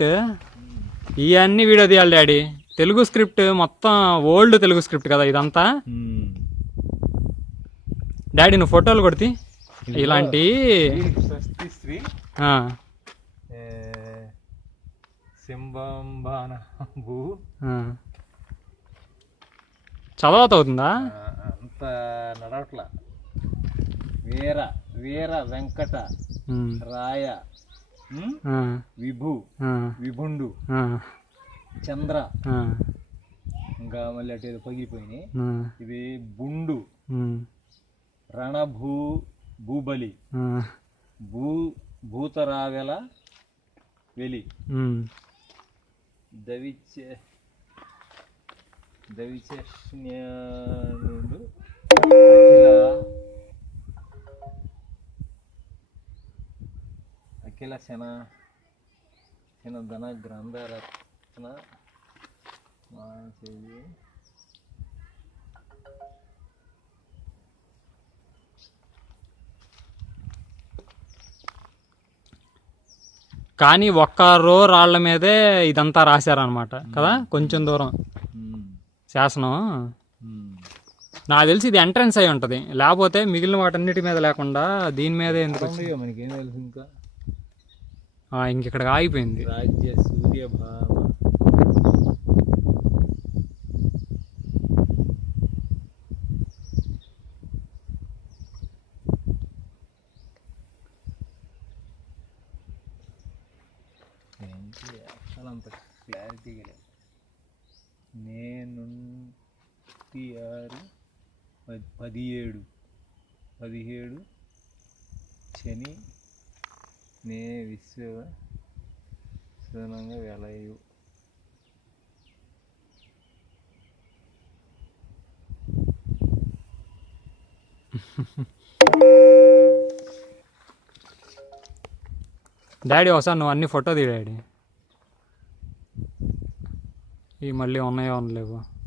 Script. ఇవన్నీ video తీయాలి daddy. Telugu script మొత్తం ఓల్డ్ తెలుగు స్క్రిప్ట్ కదా ఇదంతా. డాడీ నువ్వు ఫోటోలు కొడితే ఇలాంటి. చదవత అవుతుందా అంత నడవట్ల. వీర వీర వెంకట రాయ విభు విభుండు చంద్ర. ఇంకా మళ్ళీ అటు ఏదో పగిలిపోయినాయి. ఇది బుండు రణభూ భూబలి. భూ భూతరావెల వెలి. దవిచే దవిచేష్ణ్యుడు శన శన ధన గ్రంథరత్న మాసేవి కానీ ఒక్క రో రాళ్ళ మీదే ఇదంతా రాశారనమాట కదా? కొంచెం దూరం. శాసనం? నాకు తెలిసి ఇది ఎంట్రన్స్ అయి ఉంటుంది. లేకపోతే మిగిలిన వాటన్నిటి మీద లేకుండా దీని మీదే ఎందుకు? మనకేం తెలుసు ఇంకా? ఆ, ఇంక ఇక్కడికి ఆగిపోయింది. రాజ్య సూర్యభామ అంత క్లారిటీగా లేదు. నేను ఆరు పది పదిహేడు పదిహేడు శని నే విశ్వ సునంగా వెలయు డాడీ ఒకసారి నువ్వు అన్ని ఫోటో తీ డాడీ. ఈ మళ్ళీ ఉన్నాయో ఉండలేవు.